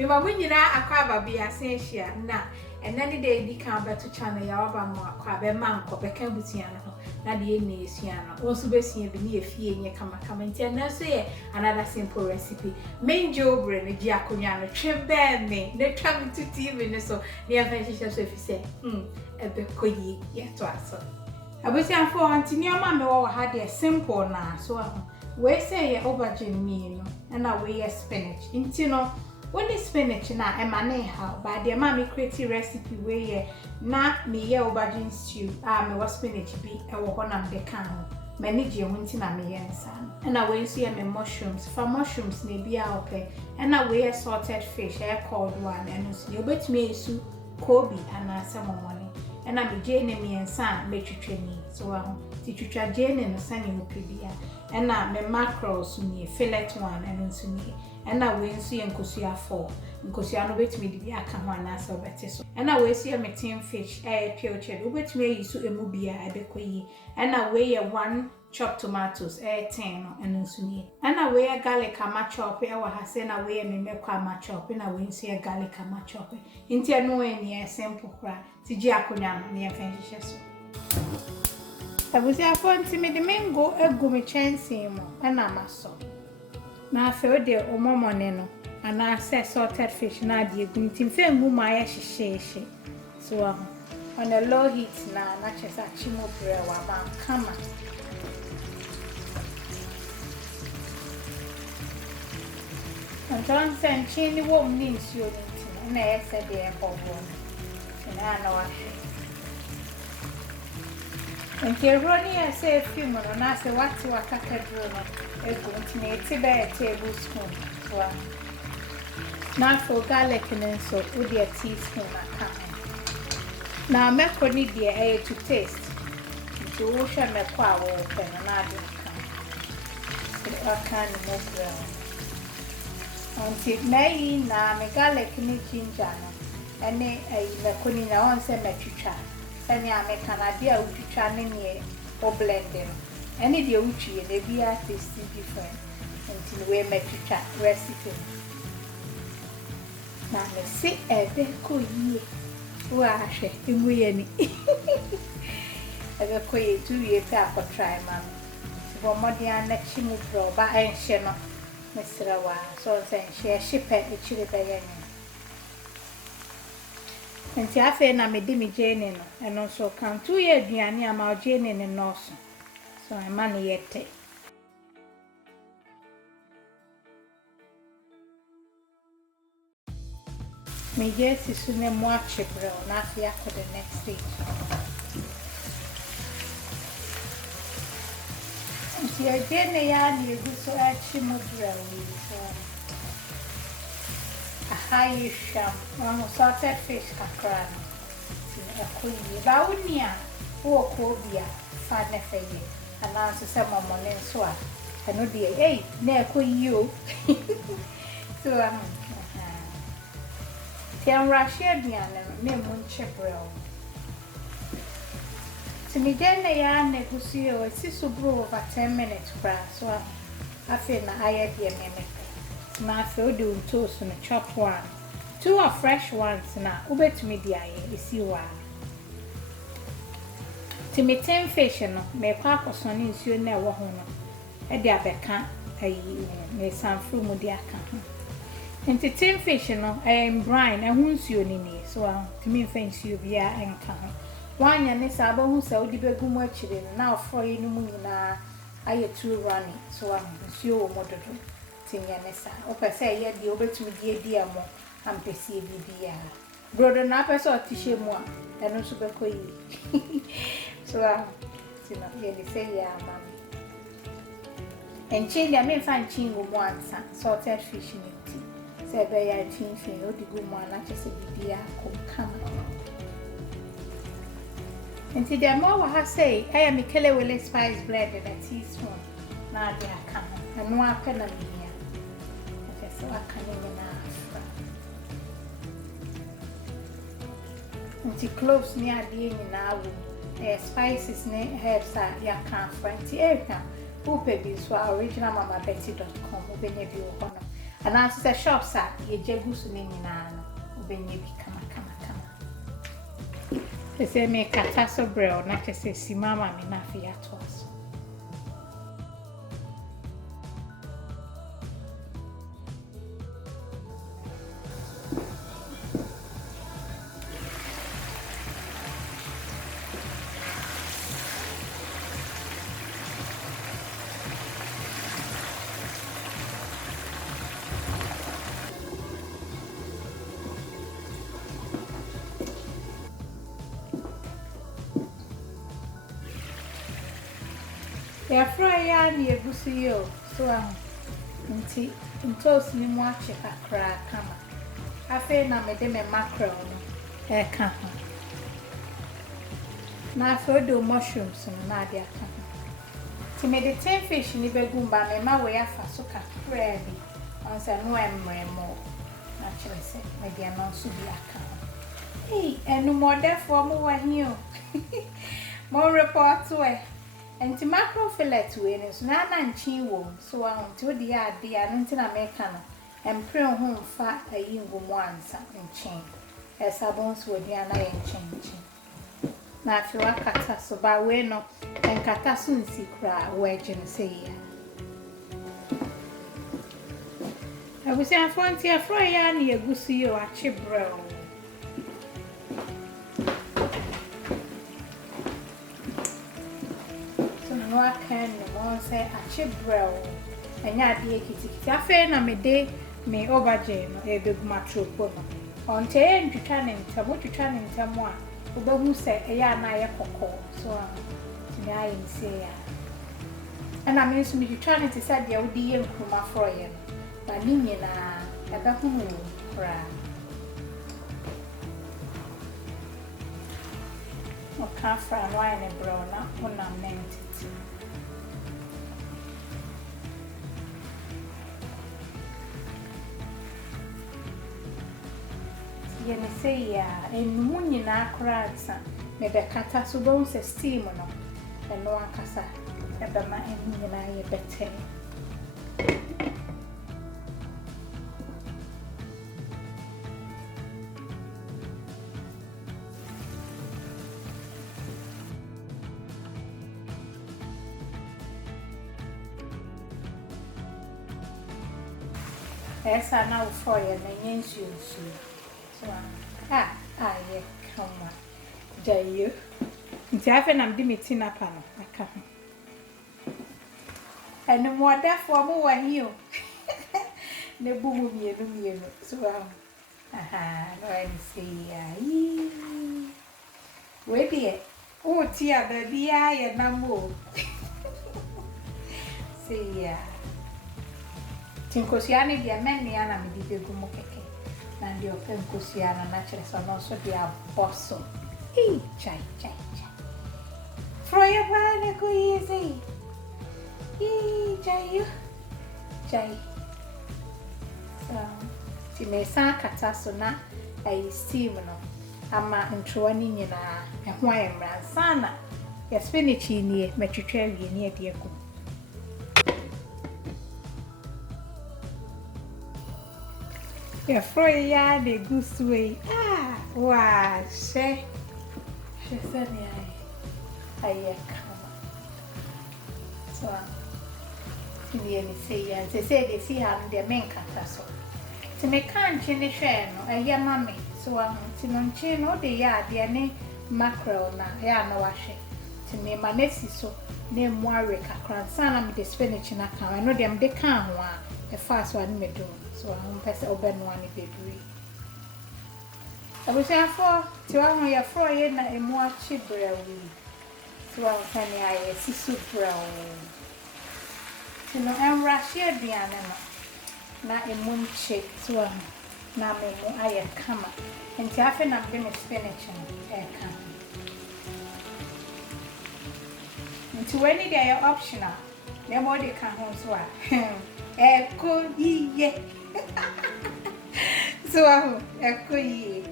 Me ma bunyina akwa ba bia senhia na enani de di kan beto channel ya oba mo akwa be manko be kan butia no na de ene esua no wo so besia bi ne efie nye kama nti na so ye another simple recipe menje obre ne ji akonya no twe be me ne twa me to TV ne so ne afanhihia so efise ebe koyi ye to aso abusia fo antini oma me wo ha de simple na so we say ye aubergine me no na we ye spinach nti no when the spinach na emane how but the mama create recipe we na me ye aubergine stew me was spinach bi e wo ho na de kan ho manage ho nti na me ye nsa na we nso ye me mushrooms for mushrooms na bi a ope na we ye salted fish e called one and so you betumi esu kobi ana samomone na me je ne me nsa me twetwani so ho ti twetwa je ne no sane mo pebia na me mackerel so ni fillet one and so ni na we nso ye nkosua 4 nkosua no betumi di bi aka ho ana so bete so na we nso ye me tin fish pure cheddar we betumi yi so emu bia ebekoyi na we ye 1 chopped tomatoes 10 no and nso ni na we ye garlic ama chop wa ha se na we ye memekwa ama chop na we nso ye garlic ama chop nti eno we ni simple kra ti ji akonya no ne yefenhihye so abusia fo nti me de mango egu me chensi mo na maso na afa de omomone no ana se salted fish na de egu nti mfe ngu ma ya hyehyeehye so on a low heat na chesa chimo bre wa ma kama Anton sen chini wo mni nsuo nti na ese de e bobo na na wa Nti roni ya se film no na se wati wakaka dro no ego nti na eti be a tablespoon so na for garlic ne so udi a teaspoon aka na meko ni de to taste nti wo hwe meko a wo pe no na ade aka ni mo brown nti mai na me garlic ni ginger no ene meko ni na on se metwitwa Sanya me Canada utwitwa ne ne o blending any de utwie na bia taste different until we metwitwa recipe na me se ebe ko yie wa hwe emu ye ni ebe ko ye tu ye pe akọ try man bo modia na chimu bro ba enhye no mesra wa so se enhye shipe e chire be ye ni Nti afa na me di me jene no eno so kan tu ye aduane ama jene ne no so I man yete me jesi su ne mo achebro na afia ko the next stage nti ye jene ya ni egu so achimo bro so high sham one salted fish kakra no akuyi ba unia wo ko bia fa na feye ana so se momone so a eno de na akuyi o so tiam rashia diana me mun chebrel timi den ya na gusi o si so bro over 10 minutes bra so afi na aye de me na so do toast no chop one 2 are fresh ones na ubetumi dia ye isi wa timitem fish no me kwa akoso ne nsuo na ewo ho no e dia beka ayi me sanfru mu dia ka ho enti tin fish no brine e hu nsuo ni so timi fa nsuo bia enka ho wanya ne sabo hu sa odi begu mu akire no na ofro yi no mu nyina aye too runny so nsuo wo mododo tinyanesa opese ye di obetumi di amo ampesi bibia brodo na pese otishe mu a eno so bekoyi so sino ye ni say ya mami enchi ya me fan chingo mu ansa salted fish ni ti se be ya tinfin odigu mu ana chese bibia ko kama enti de mo wa ha say I am Kelewele spice blend in a teaspoon na de aka eno aka na mi so akane na afra nti cloves ni ade ni na awu spices ne herbs a ya kan franti eka upe bi so originalmamabetty.com ubenya bi wo hono And as a shop sa ye jegusu ne nyina no obenye bi kama. Say me kataso brew na kese si mama me na fi atos. Ya fry ya ni egusi yo so nti ntos ni mu ache kakra kama afi na me de me mackerel no ka ho na do mushrooms no na de aka ho ti me de tin fish ni begumba me ma we afa so kakra bi on say no emremo na chere se me de no so bi aka enu mo defo mo wa hi o mo report we enti mackerel fillet we ni so na nchi wo so nti odi ya ade ya nti na meka no empre ho mfa ayi ngomo ansa nchi esabon so odi ana ye nchi na afi wakata so ba we no enkata so nsi kra we gin say ya abusi afonti afro ya na egusi yo achi brew no can no say achi brew enya de ekiti afi na me de me Aubergine no ebeguma tropo no onte entwitwa ne ntamo a obehu se eya na ye kokko so ti ayi nse ya ana me nso me twitwa ne ti sa de odi ye nkruma fro ye no ba ni nyina ebehu mu kra o ka fra no ayi ne brew na ona mentiti yene say ya enu nyina akransa me be kata so bon se steam no eno akasa e be ma enu nyina ye bete esa na ufo ye na nyensu nsu yeah, come on. Jayu. Nti afa na mdi metina pa no aka ho. Enu mo adafo mo wa hi o. Ne bu mu mienu. So aha, no I see ya. We die. O ti ada bia ye na mo. See ya. Tinkosiani dia menni ana mi di begu mo keke. Na ndio penkusiana na chere sono so dia bosso. Chai. Froya bana ko easy. Chai. So, ti me sa kata so na ai steam no. Ama ntro ni nyina ho ayemra sana. Ya spinach ni metwetwa wie ni ade ko. Ya froya de guswe wa she sani ai kama so ni say ya say de fi ha de men kata so ti me kan chi ni hwe no ya mame so ti no nchi no de ya de ne mackerel na ya na wa hwe ti me manesi so na mu awe kakran sana me de spinach na kan no de me de kan ho a e fa so ani me do so pese oben one baby abusia for ti wa ho ya fro ye na emu achi brew so wa kan ya ye sisu brew ti no en rashi aduane no na emu nche so na me mu aye kama enti afi na de me spinach no e kan enti when they are optional dem mo de kan ho so a ko yiye so ko yiye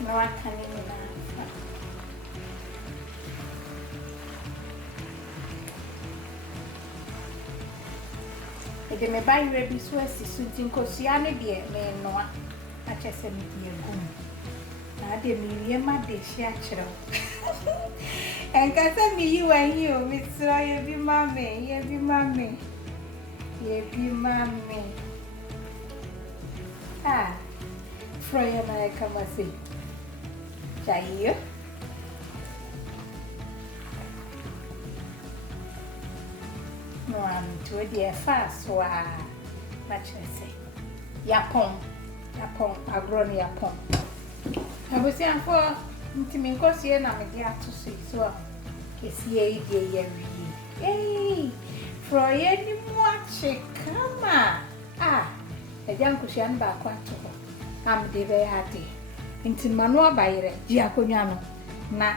no akani na de me buy ready so asisutin kosua no de me noa a chese me de egum na de me wie ma de hia kire enka se me yi wa yi o me sra ye bi mame ah froya na kama se chaiyo no am to de fast wa na chese yapon agro ni yapon abusi anfo ntimi nkosie na me de ato so kesie yi de ye wi froya ni mo ache kama ah ejan kushian ba kwa to am de be hade nti manu abayire ji akonwa no na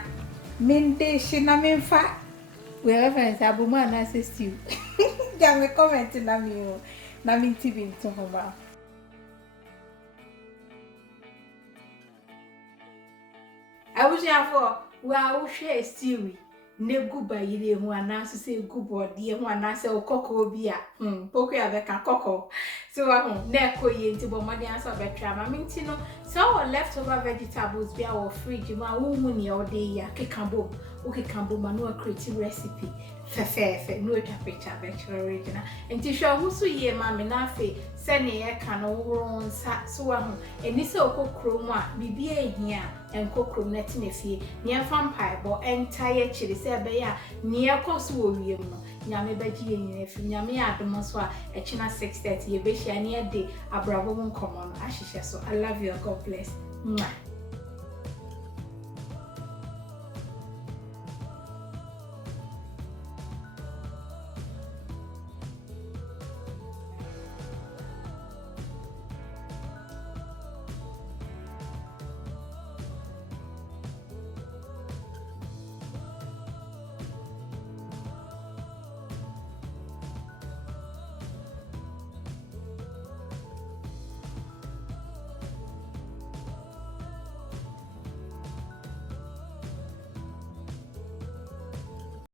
mende shi na memfa we reference abuma na stew ja me comment na mi o na mi TV nto ho ba awuji afọ wa wo hwe stew ne guba yire hu anaso se gubo de hu anaso okoko bi a poku ya be ka kokko so wa hu na ekoye nti bo mode anso betwa ma minti no so leftover vegetables bi a wo fridge ma wo hu ne o de ya kekambo ma no creative recipe fefe no etwa picture be original nti hwa hu so ye ma me na afi se ne ye ka no woro nsa so wa hu eni se okokro mu a bibia ehia enkokro na tinefie ne vampire bo entire chiri se be ya ne ekoso wo wiem no nyame baji yen afi nyame adom so a echina 6:30 ye be hia ne de abrabo mu nkomo no ahihye so I love you, God bless. Mwah.